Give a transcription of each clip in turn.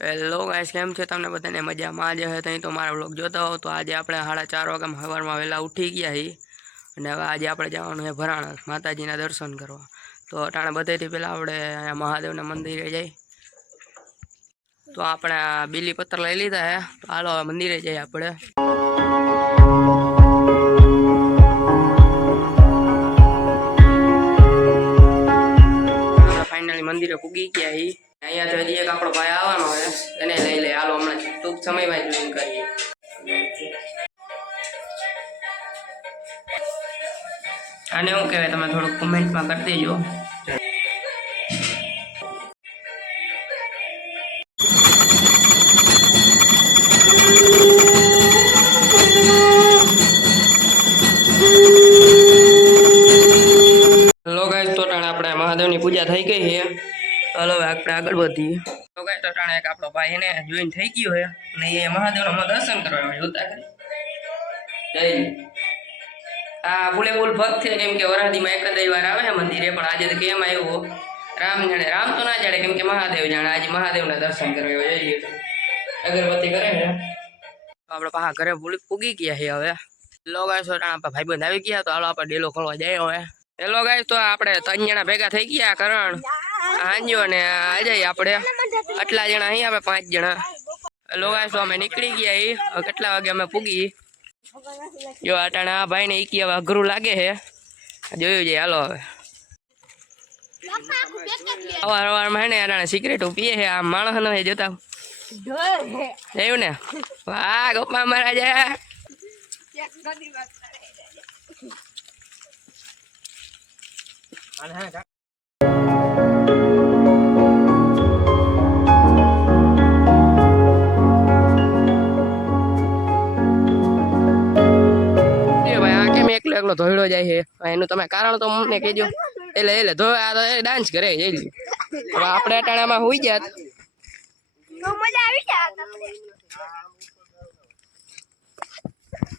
Hello guys, કેમ છે તમને બધાને? મજામાં જ હશે તઈ તો મારો વ્લોગ જોતા હો. તો આજે આપણે 4:30 વાગ્યામાં સવારમાં વહેલા ઉઠી ગયા છીએ અને હવે આજે આપણે જવાનું છે ભરાણા માતાજીના દર્શન કરવા. તો અટાણે બધેથી પહેલાં આપણે અહીંયા મહાદેવના મંદિરે જઈ. તો આપણે બીલી પત્ર લઈ લીધા હે. તો હાલો મંદિરે જઈએ આપણે. ફાઇનલી મંદિરે પૂગી ગયા છીએ. અહીંયા તો હજી એક આપણો ભાઈ આવવાનો છે, એને લઈ લે. હાલો હમણાં ટૂંક સમયમાં જ જોઈન કરીએ. આને શું કહેવાય તમે થોડુંક કોમેન્ટમાં કરી દેજો. હેલો ગાઈસ, તો ટાણે આપણે મહાદેવની પૂજા થઈ ગઈ છે. ચાલો હવે આપણે આગળ વધીએ. તો ગાઈસ, તો ટાણે એક આપણો ભાઈ એને જોઈન થઈ ગયો છે અને એ મહાદેવના દર્શન કરવા જોતા કરે. આ ફૂલે ફૂલ ભક્ત છે, કેમ કે વરાધીમાં એક જ વાર આવે છે મંદિરે, પણ આજે તો કેમ આવ્યો રામ જાણે. રામ તો ના જાણે, કેમ કે મહાદેવ જાણે. આજે મહાદેવના દર્શન કરવા જઈએ. અગરબત્તી કરે છે. આપણે પાછા ઘરે પૂગી ગયા છે હવે. હેલો ગાઈસ, તો આપણા ભાઈબંધ આવી ગયા. તો હાલો આપણે ડેલો ખોલવા જઈએ હવે. હેલો ગાઈસ, તો આપણે 3 જણા ભેગા થઈ ગયા. કરણ, હાંજો ને અજય. આપણે આટલા જણા અહીં, આપણે 5 જણા. હેલો ગાઈસ, તો અમે નીકળી ગયા. હવે કેટલા વાગે અમે પૂગી જો અટાણે આ ભાઈ ને ઈકી હવે અઘરું લાગે છે. જોયું છે. હાલો હવે સવારમાં હે ને અટાણે સિગરેટો પીએ છે. આ માણસ નો જોતા એવું ને. વાહ ગોપા મહારાજા. એકલો ધોઈડો જાય છે. એનું તમે કારણ તો અમને કહેજો. એટલે ધોયા ડાન્સ કરે જઈ. હવે આપણે અટાણામાં હોઈ ગયા.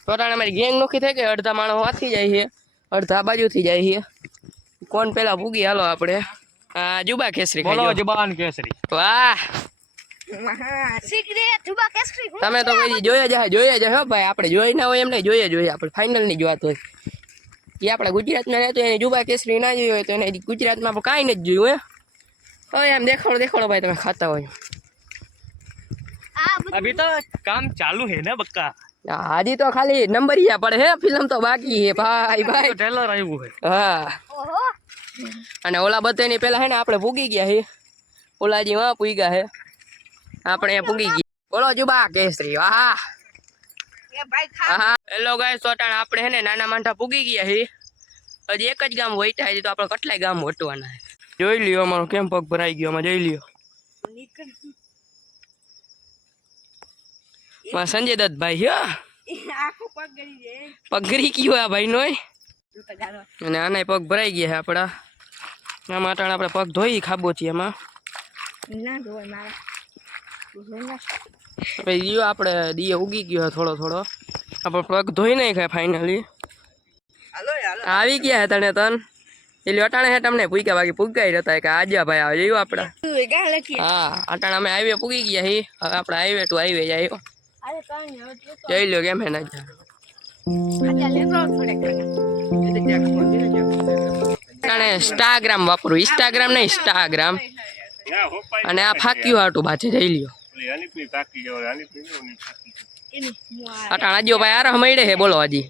ટોટાણે અમારી ગેંગ નોખી થઈ ગઈ. અડધા માણસ વાંચી જાય છે, અડધા બાજુથી જાય છે. કોણ પેલા પૂગી? હાલો આપણે જુબા કેસરી. બોલો જુબાન કેસરી. વાહ તમે તો કઈ જોઈએ જ હો ભાઈ. આપણે જોઈ ના હોય એમ નહીં, જોઈએ આપણે ફાઇનલ ની જ વાત હોય. એ આપણે ગુજરાતમાં રહેતો એને જુબા કેસરી ના જોયું હોય તો એને ગુજરાતમાં આપણે કાંઈ નથી જોયું. હવે એમ દેખાડો ભાઈ તમે ખાતા હોય. अभी तो काम चालू है ना बक्का. हाजी तो खाली नंबरिया पड़े है, फिल्म तो बाकी है भाई. ट्रेलर આવ્યું है. હા અને ઓલા બધાની પેલા હે ને આપણે પૂગી ગયા છે. ઓલાજી માં પૂગ્યા છે, આપણે પૂગી ગયા. બોલો જુબા કેસરી. વાહ હા. હેલો ગાઈસ, તો આપણે હે ને નાના માંઠા પૂગી ગયા છે. હજી એક જ ગામ વઈટા છે, તો આપણે કેટલાય ગામ વટવાના છે. જોઈ લ્યો અમારો કેમ પગ ભરાઈ ગયો. આમાં જોઈ લ્યો. સંજય દત્ત ભાઈ છે. પગરી ગયો આ ભાઈ નો. અને આના પગ ભરાઈ ગયા છે આપડા. આમાં અટાણે આપણે પગ ધોઈ ખાબો છીએ. એમાં આપણે દીએ ઉગી ગયો થોડો. આપણે પગ ધોઈ નહીં ખાય. ફાઇનલી આવી ગયા હે તને તન એટલે અટાણે હે તમને પૂગ્યા. બાકી પૂગાઈ રહેતા કે આજા ભાઈ આવે જોયું આપડા. હા અટાણે અમે હાઈવે પૂગી ગયા હી. હવે આપણે હાઈવે ટુ હાઈવે જાય. જોઈ લો કેમ હે ના ઇન્સ્ટાગ્રામ વાપરું. ઇન્સ્ટાગ્રામ નહીં, ઇન્સ્ટાગ્રામ. અને આ ફાક્યું હાટું બાજે જઈ લ્યો. અટાણા જો ભાઈ આરા મળે હે. બોલો હજી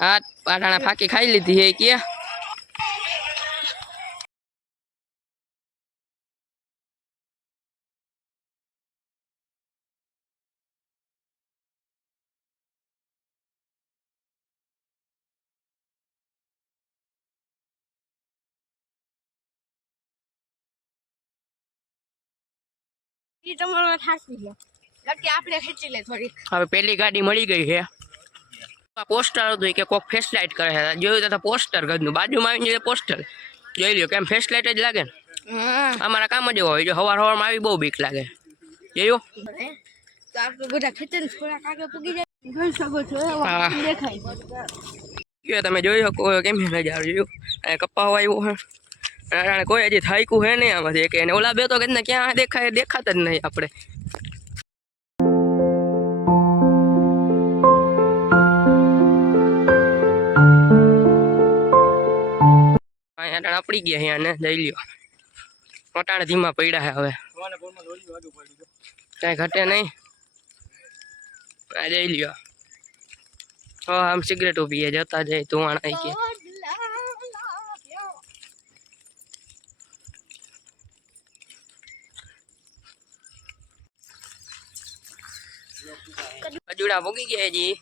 હા અટાણા ફાકી ખાઈ લીધી હે કે. હવે પેલી ગાડી મળી ગઈ છે. પોસ્ટર હતું કે કોક ફેસ લાઇટ કરે છે. જોયું તો પોસ્ટર ઘરનું બાજુમાં આવીને પોસ્ટર જોઈ લ્યો. કેમ ફેસ લાઇટ જ લાગે ને. અમારા કામ જ હોય. જો સવારમાં આવી બહુ બીક લાગે. જોયું તમે જોઈ શકો કેમ નજારો જોયું. કપ્પા આવ્યો હે. અટાણે કોઈ હજી થાયકું હે નહીં આમાંથી કે ઓલા બે તો કે ક્યાં દેખાતા જ નહીં આપણે. અટાણે આપડી ગયા અહીંયા ને જઈ લ્યો. અટાણે ધીમા પડ્યા હે હવે કઈ ઘટે નહીં. આ જઈ લ્યો. આમ સિગરેટ ઉભી જતા જાય ધુવાણા કે અજુડા ભોગી ગયા જી.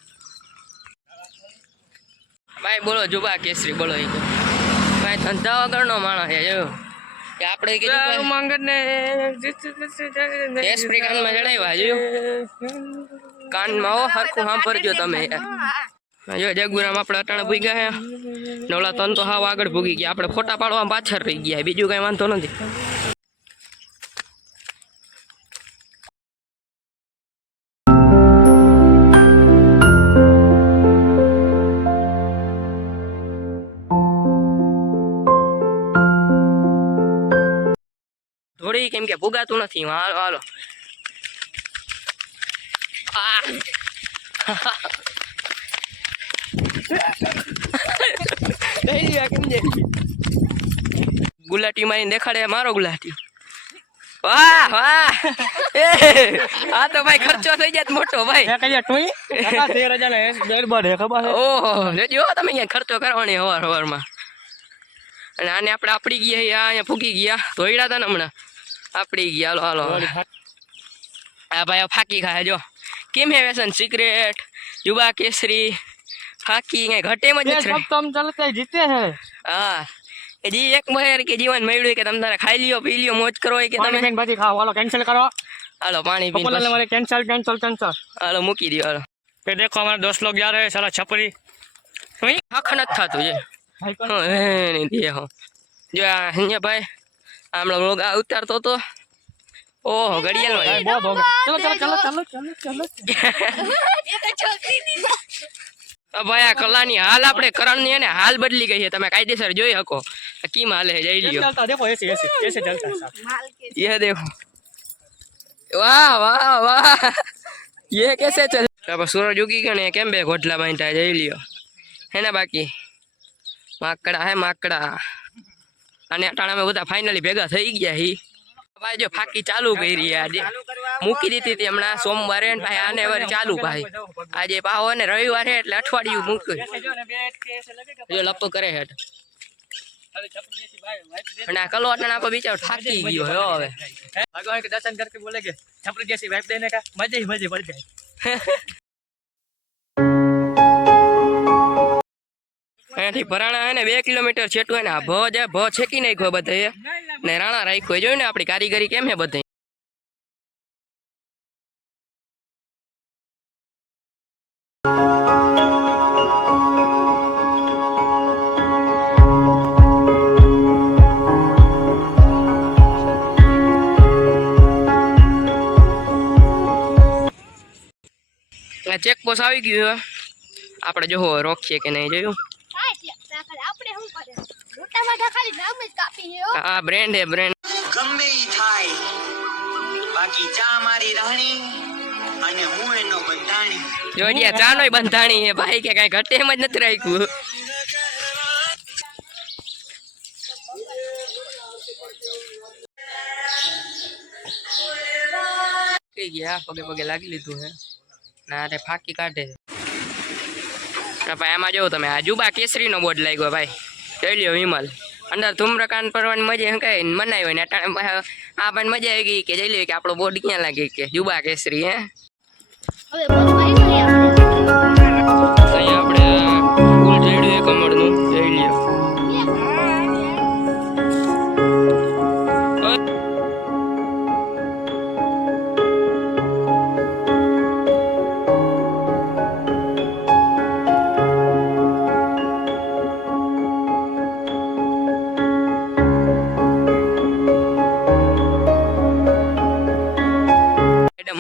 ભાઈ બોલો જુબા કેસરી બોલો. એ ભાઈ ધંધા વગરનો માણસ છે જો કે આપણે કેસરી કાનમાં જણાવ્યા જો કાનમાં હો હરખું સાંભળજો તમે. જો જગુરામ આપણે અટાણે ભૂગી ગયા ને ઓલા તન તો હાવ આગળ ભૂગી ગયા. આપણે ફોટા પાડવા પાછળ રહી ગયા, બીજું કઈ વાંધો નથી. થોડી કેમ કે ભૂગાતું નથી. હાલો હાલો ગુલાટી મારીને દેખાડે મારો ગુલાટી. વાહ વાહ આ તો ભાઈ ખર્ચો થઈ જાય મોટો ભાઈ. ઓહો જો તમે અહીંયા ખર્ચો કરવાની હવાર હવારમાં. અને આને આપણે આપડી ગયા અહીંયા ફૂકી ગયા ધોઈડા હતા ને હમણાં આપડી ગયા. હાલો હાલો હા ભાઈ ફાકી ખાય જો કેમ હે વ્યસન સિગરેટ યુવા કેસરી ફાકી કઈ ઘટે એમ જ નથી. હા કે જી એક મહેર કે જીવન મળ્યું કે તમે ખાઈ લ્યો પી લ્યો મોજ કરો કે તમે પછી ખાઓ હાલો કેન્સલ કરો. હાલો પાણી પી कैंसिल कैंसिल कैंसिल. હાલો મૂકી દો. હાલો ये देखो हमारे दोस्त लोग जा रहे हैं साला छपरी. આખ નથી થતું છે નહીં દે હો જો અહીંયા ભાઈ હમણાં લોગ ઉતારતો તો ઓહો ઘડિયાળ चलो चलो चलो चलो चलो चलो. ભાઈ આ કલાની હાલ આપણે કરણની ને હાલ બદલી ગઈ છે. તમે કાયદેસર જોઈ શકો કેમ હાલે જઈ લ્યો. चलता देखो ऐसे ऐसे ऐसे चलता है साहब. ये देखो वाह वाह वाह ये कैसे चल. सूरज उगी गए केम बे घोटला बांधा जई लियो है ना. बाकी माकड़ा है माकड़ा અને અટાણા में બધા ફાઇનલી ભેગા થઈ ગયા હી. ભાઈ જો ફાકી ચાલુ કરી આજે મૂકી દીધી હતી હમણાં સોમવારે ને ભાઈ આને વાર ચાલુ ભાઈ આજે પાહો ને રવિવારે એટલે અઠવાડિયું મૂક્યું જો લપો કરે હેઠ. અને આ કલો અટાણા પર બિચારો થાકી ગયો હે હવે. भगवान के दर्शन करके बोलेंगे छपरी जैसी वाइफ देने का मजे ही मजे पड़ जाए. અહીંયાથી ભરાણા હે ને 2 કિલોમીટર છેટું હે ને આ ભ જાય ભ છેકી નાખ્યો બધે ને રાણા રાખ્યો જોયું ને આપણી કારીગરી કેમ હે બધે. ચેકપોસ્ટ આવી ગયું હે આપણે જો રોકીએ કે નહીં જોયું. હા બ્રેન્ડ હે બ્રેન્ડ ગમે ઈ થાય બાકી ચા મારી રાણી અને હું એનો બંધાણી. જો જ્યાં ચા નોય બંધાણી હે ભાઈ કે કઈ ઘટે એમ જ નથી રાખ્યું. ગયા પગે પગે લાગી લીધું હે ના રે ફાકી કાઢે છે ભાઈ. આમાં જોવો તમે આ જુબા કેસરી નો બોર્ડ લાગ્યો ભાઈ જોઈ લ્યો વિમલ. અંદર ધૂમ્રપાન કરવાની મજા કઈ મનાય હોય ને આ પણ મજા આવી ગઈ કે જઈ લ્યો કે આપણો બોર્ડ ક્યાં લાગે કે જુબા કેસરી હે. અહીંયા આપણે ફૂલ જેડ્યું એક કમળનું જોઈ લ્યો.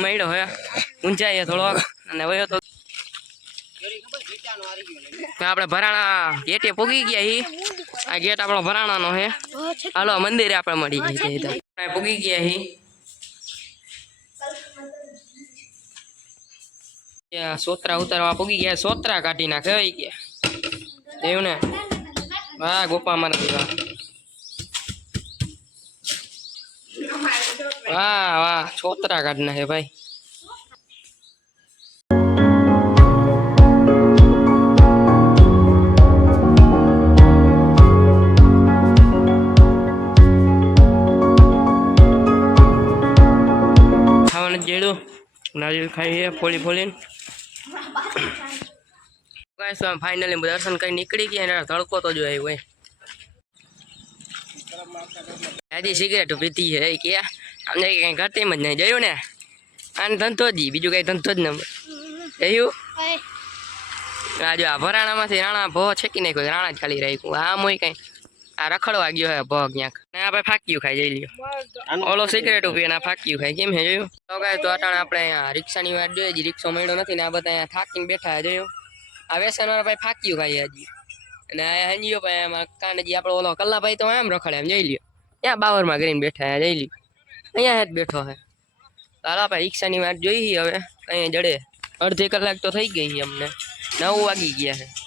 મળ્યો હે ઊંચાઈએ થોડોક અને વયો તો આપણે ભરાણા ગેટે પોગી ગયા હી આ ગેટ આપણો ભરાણાનો હે હાલો મંદિરે આપણે મળી જઈએ આપણે પૂગી ગયા હી સોતરા ઉતારવા પૂગી ગયા સોતરા કાઢી નાખે હોય ગયા એવું ને વાહ ગોપા મારા વાહ વાહ છોતરા કાઢી નાખે ભાઈ ખાવાનું જેડું નારિયેળ ખાઈએ ફોલી ફોલીને ફાઇનલી દર્શન કરી નીકળી ગયા ને તડકો તો જો આવ્યો હજી સિગરેટ પીતી છે કે અમને કઈ ઘટી જ નહીં જોયું ને આને ધંધો જ બીજું કઈ ધંધો જ ન જોયું આ જો આ ભરાણામાંથી રાણા ભો છેકી નાખ્યો રાણા જ ખાલી રાખ્યું આમ હોય કઈ આ રખડવા ગયો હે ભો ક્યાંક ને આપણે ફાક્યું ખાઈ જઈ લ્યો ઓલો સિગરેટ પીએ ને ફાક્યું ખાઈ કેમ હે જોયું તો કાંઈ તો અટાણે આપણે અહીંયા રિક્ષાની વાત જોઈએ રિક્ષો મળ્યો નથી ને આ બધા અહીંયા થાકીને બેઠા જોયું આ વેસનવાળા ભાઈ ફાક્યું ખાઈએ હજી અને આ હંજીઓ ભાઈ એમાં કાનજી આપણો ઓલો કલ્લાભાઈ તો એમ રખડે એમ જઈ લ્યો ત્યાં બાવરમાં કરીને બેઠા જઈ લ્યો અહીંયા જ બેઠો હે હાલો આપણે રિક્ષાની વાત જોઈ હવે અહીંયા જડે અડધી કલાક તો થઈ ગઈ અમને 9 વાગી ગયા છે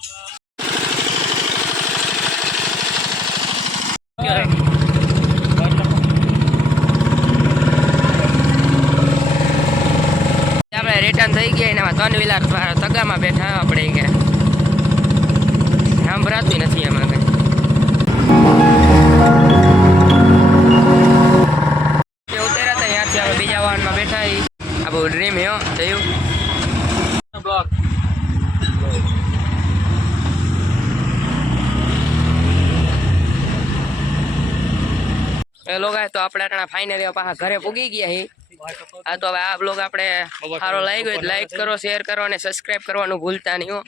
આપણે રિટર્ન થઈ ગયા એનામાં 3 વ્હીલર તગામાં બેઠા આપણે કે સાંભળાતું નથી એમાં કઈ ઉતર્યા હતા ત્યાંથી આપણે બીજા વાહનમાં બેઠા આ બહુ ડ્રીમ હે થયું બ્લોક એ લોકો તો આપણે ફાઇનલી પાછા ઘરે પૂગી ગયા હી આ તો હવે આ બ્લોગ આપણે સારો લાગ્યો લાઈક કરો શેર કરો અને સબસ્ક્રાઇબ કરવાનું ભૂલતા નહીં હો